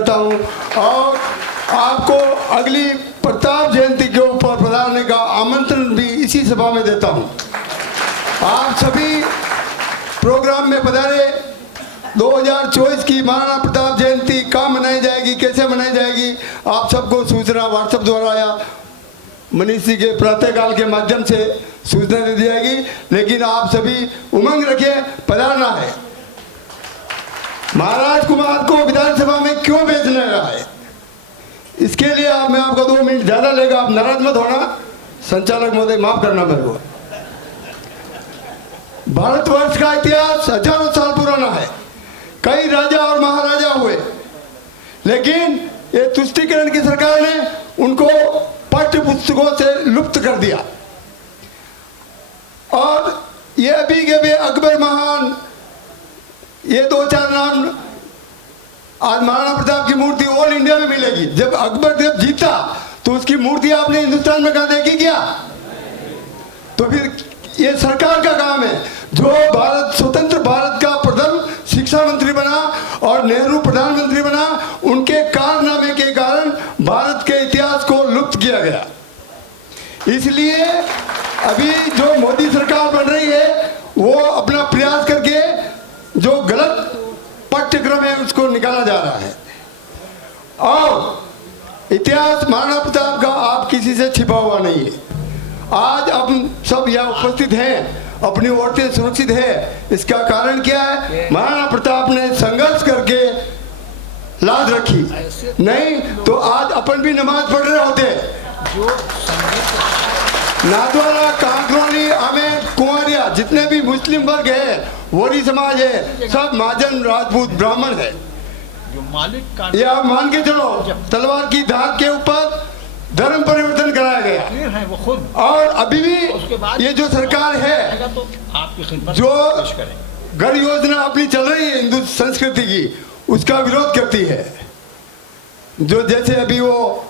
हूँ और आपको अगली प्रताप जयंती के ऊपर पधारने का आमंत्रण भी इसी सभा में देता हूँ। आप सभी प्रोग्राम में पधारे। 2024 की महाराणा प्रताप जयंती कहाँ मनाई जाएगी, कैसे मनाई जाएगी, आप सबको सूचना व्हाट्सएप द्वारा या मनीष जी के प्रातःकाल के माध्यम से सूचना दे दी जाएगी। लेकिन आप सभी उमंग रखें, पधारना है। महाराज कुमार को विधानसभा में क्यों भेजना है, इसके लिए मैं आपका 2 मिनट ज्यादा लेगा, आप नाराज मत होना। संचालक महोदय माफ करना मेरे को। भारतवर्ष का इतिहास हजारों साल पुराना है। कई राजा और महाराजा हुए, लेकिन ये तुष्टीकरण की सरकार ने उनको पाठ्य पुस्तकों से लुप्त कर दिया। और ये अभी के भी अकबर महान, ये 2-4 नाम। आज महाराणा प्रताप की मूर्ति ऑल इंडिया में मिलेगी। जब अकबर देव जीता तो उसकी मूर्ति आपने हिंदुस्तान में कहा देखी क्या? तो फिर ये सरकार का काम है। जो भारत स्वतंत्र भारत का प्रथम शिक्षा मंत्री बना और नेहरू प्रधानमंत्री बना, उनके कारनामे के कारण भारत के इतिहास को लुप्त किया गया। इसलिए अभी जो मोदी सरकार बन रही है वो अपना प्रयास करके जो गलत पाठ्यक्रम है उसको निकाला जा रहा है। और इतिहास महाराणा प्रताप का आप किसी से छिपा हुआ नहीं है। आज हम सब यहाँ उपस्थित हैं, अपनी औरतें सुरक्षित है। इसका कारण क्या है? महाराणा प्रताप ने संघर्ष करके लाज रखी, नहीं तो आज अपन भी नमाज पढ़ रहे होते। नाथद्वारा, कांकरोली, आमेर, कुंवरिया, जितने भी मुस्लिम वर्ग है, वोरी समाज है, सब महाजन, राजपूत, ब्राह्मण है। जो मालिक ये आप मान के चलो, तलवार की धार के ऊपर धर्म परिवर्तन कराया गया है वो खुद। और अभी भी ये जो सरकार है तो आपकी खिदमत जो घर योजना अपनी चल रही है हिंदू संस्कृति की, उसका विरोध करती है। जो जैसे अभी वो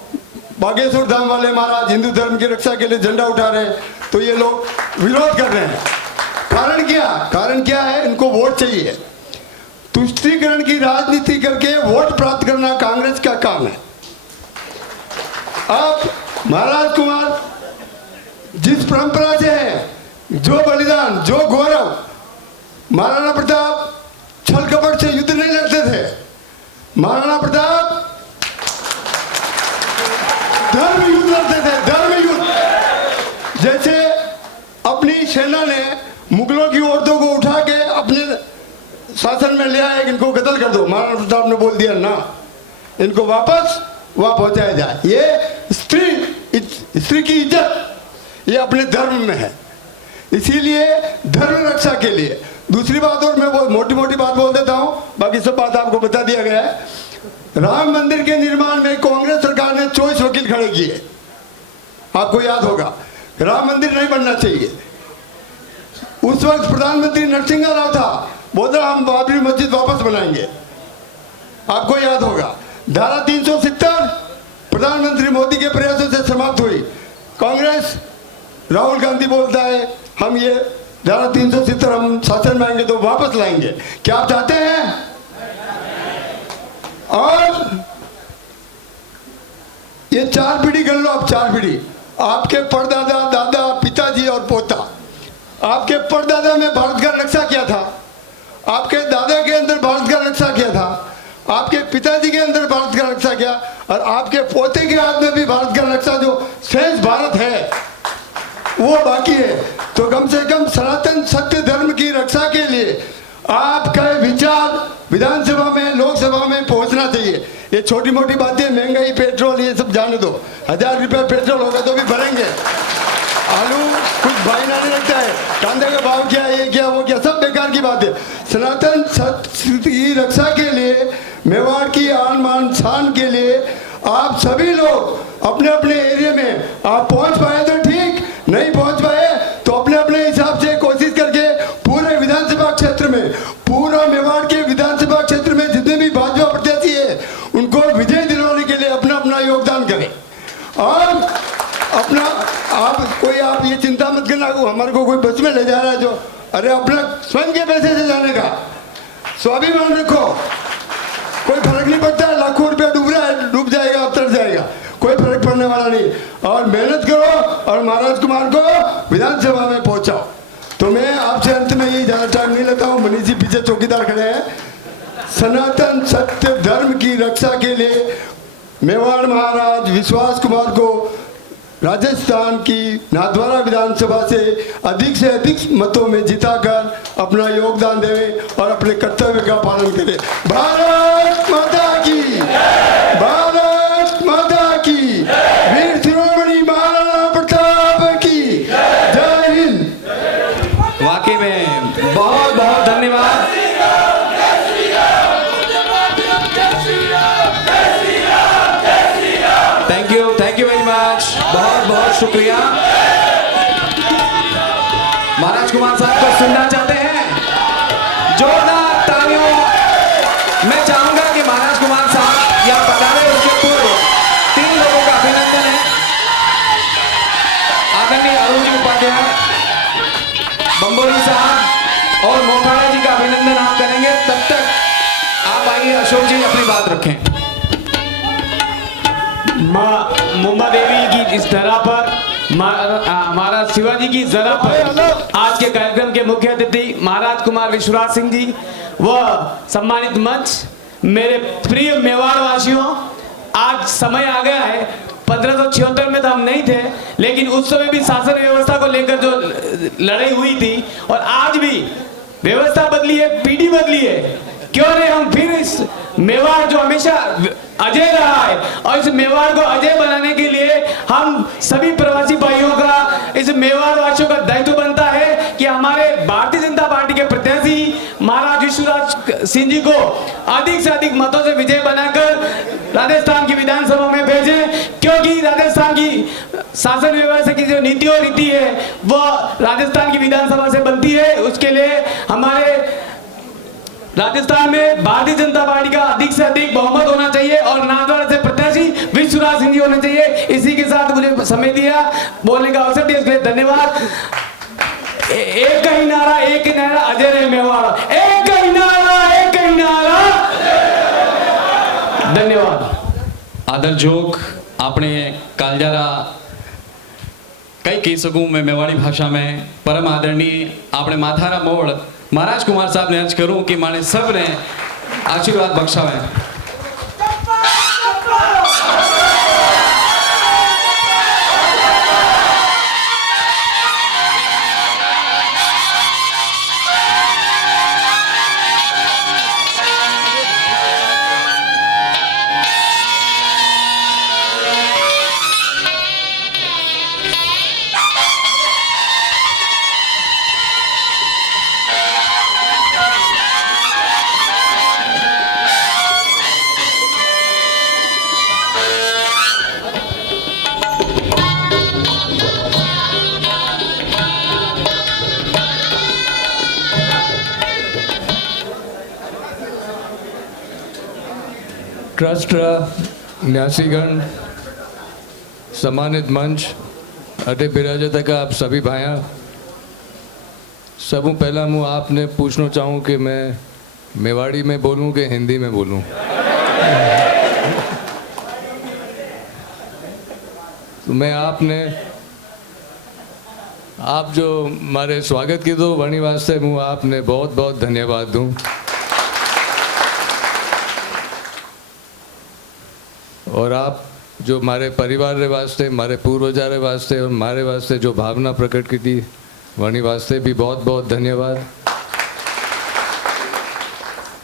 बागेश्वर धाम वाले महाराज हिंदू धर्म की रक्षा के लिए झंडा उठा रहे हैं, तो ये लोग विरोध कर रहे हैं। कारण क्या है? इनको वोट चाहिए। तुष्टीकरण की राजनीति करके वोट प्राप्त करना कांग्रेस का काम है। अब महाराज कुमार जिस परंपरा से है, जो बलिदान, जो गौरव, महाराणा प्रताप छल कपट से युद्ध नहीं लड़ते थे। महाराणा प्रताप धर्म युद्ध लड़ते थे, धर्म युद्ध। जैसे अपनी सेना ने मुगलों की औरतों को उठा के अपने शासन में ले आए, इनको कत्ल कर दो। महाराणा प्रताप ने बोल दिया ना, इनको वापस वहां पहुंचाया जाए। ये स्त्री की इज्जत ये अपने धर्म में है, इसीलिए धर्म रक्षा के लिए। दूसरी बात, और मैं बहुत मोटी मोटी बात बोल देता हूं, बाकी सब बात आपको बता दिया गया है। राम मंदिर के निर्माण में कांग्रेस सरकार ने 24 वकील खड़े किए। आपको याद होगा, राम मंदिर नहीं बनना चाहिए। उस वक्त प्रधानमंत्री नरसिंह राव था, बोला हम बाबरी मस्जिद वापस बनाएंगे। आपको याद होगा, धारा 370 प्रधानमंत्री मोदी के प्रयासों से समाप्त हुई। कांग्रेस, राहुल गांधी बोलता है हम ये धारा 370 हम शासन में आएंगे तो वापस लाएंगे। क्या आप चाहते हैं? और ये 4 पीढ़ी कर लो, आप 4 पीढ़ी, आपके परदादा, दादा, पिताजी और पोता। आपके परदादा में भारत का नक्शा किया था, आपके दादा के अंदर भारत का नक्शा किया था, आपके पिताजी के अंदर भारत का नक्शा किया, और आपके पोते के हाथ में भी भारत का नक्शा, जो शेष भारत है वो बाकी है। तो कम से कम सनातन सत्य धर्म की रक्षा के लिए आपका विचार विधानसभा में, लोकसभा में पहुंचना चाहिए। ये छोटी मोटी बातें, महंगाई, पेट्रोल, ये सब जाने दो। 1000 रुपये पेट्रोल होगा तो भी भरेंगे। आलू कुछ भाई नहीं लगता है, कांदे का भाव क्या, ये क्या, वो क्या, सब बेकार की बात है। सनातन संस्कृति की रक्षा के लिए, मेवाड़ की आन बान शान के लिए आप सभी लोग अपने अपने एरिया में आप पहुंच पाए तो ठीक, नहीं पहुंच पाए तो अपने अपने हिसाब से कोशिश करके पूरे विधानसभा क्षेत्र में, पूरा मेवाड़ के विधानसभा क्षेत्र में जितने भी भाजपा प्रत्याशी है उनको विजय दिलवाने के लिए अपना अपना योगदान करें। और अपना आप ये चिंता मत करना हमारे को कोई बस में ले जा रहा है जो, अरे अपना स्वयं के पैसे से जाने का स्वाभिमान रखो। कोई फर्क नहीं पड़ता, लाखों रुपए और मेहनत करो और महाराज कुमार को विधानसभा में पहुंचाओ। तो मैं आपसे अंत में ये ज़्यादा टाइम नहीं लेता हूँ। मनीष जी पीछे चौकीदार खड़े हैं। सनातन सत्य धर्म की रक्षा के लिए मेवाड़ महाराज विश्वास कुमार को राजस्थान की नाथद्वारा विधानसभा से अधिक मतों में जिताकर अपना योगदान देवे और अपने कर्तव्य का पालन करें। भारत माता की, भारत माता की, वीर शिरोमणि महाराणा प्रताप की जय हिंद। वाकई में बहुत बहुत धन्यवाद। थैंक यू वेरी मच, बहुत बहुत शुक्रिया। महाराज कुमार साहब को सुनना चाहते हैं? जोरदार तालियों। मैं चाहूंगा कि महाराज कुमार साहब यहाँ पधारे। उसके पूर्व 3 लोगों का अभिनंदन है। आदरणीय अरुण जी उपाध्याय, बंबोली साहब और मोखाड़ा जी का अभिनंदन आप करेंगे। तब तक आप आइए, अशोक जी अपनी बात रखें। माँ मुंबा देवी की इस धरा पर, महाराज शिवाजी की जरा पर आज के कार्यक्रम के मुख्य अतिथि महाराज कुमार विश्वराज सिंह जी व सम्मानित मंच, मेरे प्रिय मेवाड़ वासियों, आज समय आ गया है। 1576 में तो हम नहीं थे, लेकिन उस समय भी शासन व्यवस्था को लेकर जो लड़ाई हुई थी, और आज भी व्यवस्था बदली है, पीढ़ी बदली है। क्यों नहीं हम फिर इस मेवाड़ जो हमेशा अजय रहा है, और इस मेवाड़ को अजय बनाने के लिए हम सभी प्रवासी भाइयों का, इस मेवाड़ वासियों का दायित्व बनता है कि हमारे भारतीय जनता पार्टी के प्रत्याशी महाराज विश्वराज सिंह जी को अधिक से अधिक मतों से विजय बनाकर राजस्थान की विधानसभा में भेजें। क्योंकि राजस्थान की शासन व्यवस्था की जो नीति और रीति है वह राजस्थान की विधानसभा से बनती है। उसके लिए हमारे राजस्थान में भारतीय जनता पार्टी का अधिक से अधिक बहुमत होना चाहिए और नाथद्वारा से प्रत्याशी विश्वराज सिंह जी होने चाहिए। इसी के साथ मुझे समय दिया, बोलने का अवसर दिया, इसके लिए धन्यवाद। एक ही नारा, एक ही नारा, अजय रहे मेवाड़। एक ही नारा, एक ही नारा। धन्यवाद। आदर जोक आपने कालजारा कई कही सकूं मैं मेवाड़ी भाषा में। परम आदरणीय आपने माथारा मोड़ महाराज कुमार साहब ने अर्ज करूं कि माने सब ने आशीर्वाद बख्शावे। ट्रस्ट न्यासीगण, सम्मानित मंच, अटे बिराजे तक आप सभी भाइयां, सबू पहला मुँह आपने पूछना चाहूँ कि मैं मेवाड़ी में बोलूँ कि हिंदी में बोलूँ। तो मैं आप जो हमारे स्वागत की दो वणी वास्ते मुँह आपने बहुत बहुत धन्यवाद दूँ। और आप जो हमारे परिवार रे वास्ते, हमारे पूर्वजा रे वास्ते और हमारे वास्ते जो भावना प्रकट की थी, वणी वास्ते भी बहुत बहुत धन्यवाद।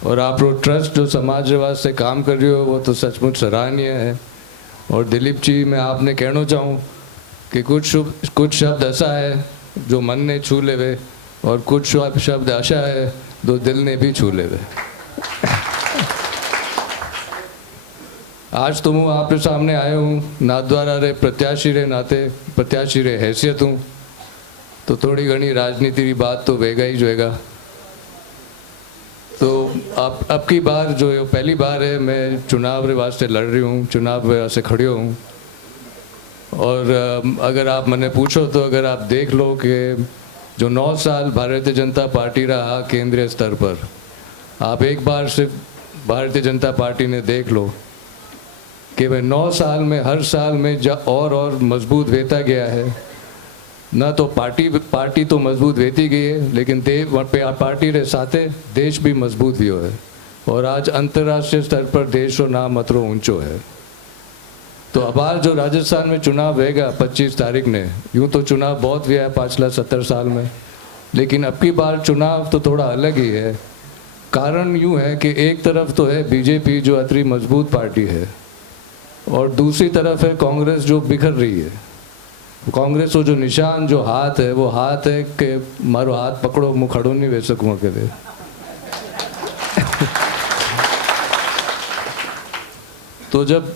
और आप लोग ट्रस्ट जो समाज रे वास्ते काम कर रही हो वो तो सचमुच सराहनीय है। और दिलीप जी, मैं आपने कहना चाहूँ कि कुछ शब्द ऐसा है जो मन ने छू लेवे और कुछ शब्द ऐसा है जो दिल ने भी छू लेवे। आज तो मैं आपके सामने आया हूँ नाथद्वारा रे प्रत्याशी रे नाते, प्रत्याशी रे हैसियत हूँ, तो थोड़ी घनी राजनीति की बात तो वेगा ही जोएगा। तो अब की बार जो है पहली बार है मैं चुनाव रे वास्ते लड़ रही हूँ, चुनाव रे वास्ते खड़ी हूँ। और अगर आप मैंने पूछो तो अगर आप देख लो कि जो 9 साल भारतीय जनता पार्टी रहा केंद्रीय स्तर पर, आप एक बार सिर्फ भारतीय जनता पार्टी ने देख लो कि वह 9 साल में हर साल में और मजबूत वेता गया है। न तो पार्टी तो मजबूत वेती गई है, लेकिन पार्टी रे साथे देश भी मजबूत भी है और आज अंतर्राष्ट्रीय स्तर पर देश रो नाम अतरो ऊंचो है। तो अब आज जो राजस्थान में चुनाव रहेगा 25 तारीख ने, यूं तो चुनाव बहुत हुआ है पिछला 70 साल में, लेकिन अब की बार चुनाव तो थोड़ा अलग ही है। कारण यूं है कि एक तरफ तो है बीजेपी जो अतरी मजबूत पार्टी है और दूसरी तरफ है कांग्रेस जो बिखर रही है। कांग्रेस को जो निशान जो हाथ है वो हाथ है कि मारो हाथ पकड़ो मुँह खड़ो नहीं वे सकूँ के लिए। तो जब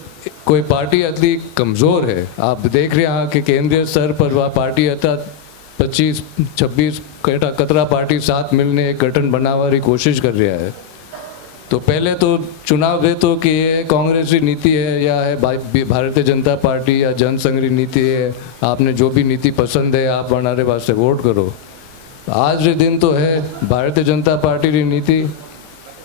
कोई पार्टी अतली कमज़ोर है, आप देख रहे हैं कि केंद्रीय स्तर पर वह पार्टी अता 25-26 कतरा पार्टी साथ मिलने एक गठन बनाने की कोशिश कर रहा है। तो पहले तो चुनाव दे तो कि ये कांग्रेस की नीति है या है भारतीय जनता पार्टी या जनसंघ की नीति है, आपने जो भी नीति पसंद है आप हमारे वास्ते वोट करो। आज के दिन तो है भारतीय जनता पार्टी की नीति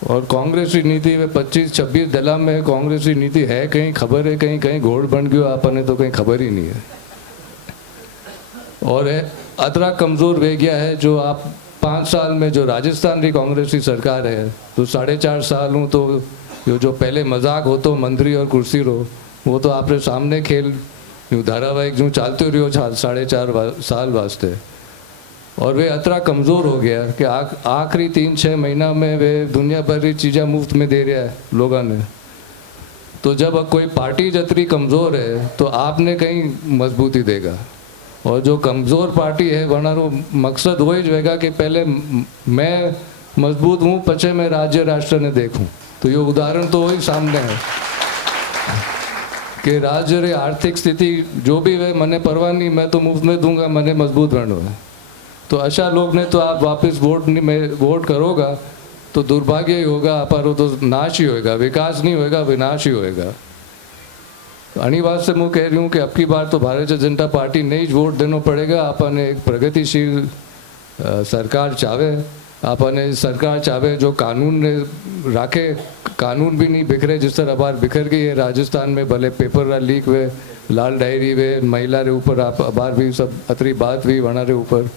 और कांग्रेस की नीति में 25-26 दला में कांग्रेस की नीति है, कहीं खबर है, कहीं कहीं घोड़ बन गयो आपने तो कहीं खबर ही नहीं है। और अतरा कमज़ोर वे गया है जो आप 5 साल में जो राजस्थान की कांग्रेस की सरकार है तो 4.5 साल हूँ तो जो पहले मजाक हो तो मंत्री और कुर्सी रो वो तो आपने सामने खेल यूँ धारावाहिक जो चलते रहो 4.5 साल वास्ते। और वे अतरा कमज़ोर हो गया कि आखिरी 3-6 महीना में वे दुनिया भर की चीज़ें मुफ्त में दे रहा है लोगों ने। तो जब कोई पार्टी जतरी कमज़ोर है तो आपने कहीं मजबूती देगा और जो कमज़ोर पार्टी है वरना वो मकसद वही रहेगा कि पहले मैं मजबूत हूँ पचे मैं राज्य राष्ट्र ने देखूँ। तो ये उदाहरण तो वही सामने है कि राज्य रे आर्थिक स्थिति जो भी है मने परवाह नहीं, मैं तो मुफ्त में दूंगा, मने मजबूत रहना है। तो अच्छा लोग ने तो आप वापस वोट करोगा तो दुर्भाग्य ही होगा, पर तो नाश ही होएगा, विकास नहीं होएगा, विनाश ही होएगा। अनी बात से मैं कह रही हूँ कि अब की बार तो भारतीय जनता पार्टी ने ही वोट देना पड़ेगा। आपने एक प्रगतिशील सरकार चाहे, आपने सरकार चाहे जो कानून ने राखे, कानून भी नहीं बिखरे जिस तरह बार बिखर गई है राजस्थान में, भले पेपर लीक हुए, लाल डायरी वे, महिला रे ऊपर आप बार भी सब अतरी बात हुई वना रे ऊपर।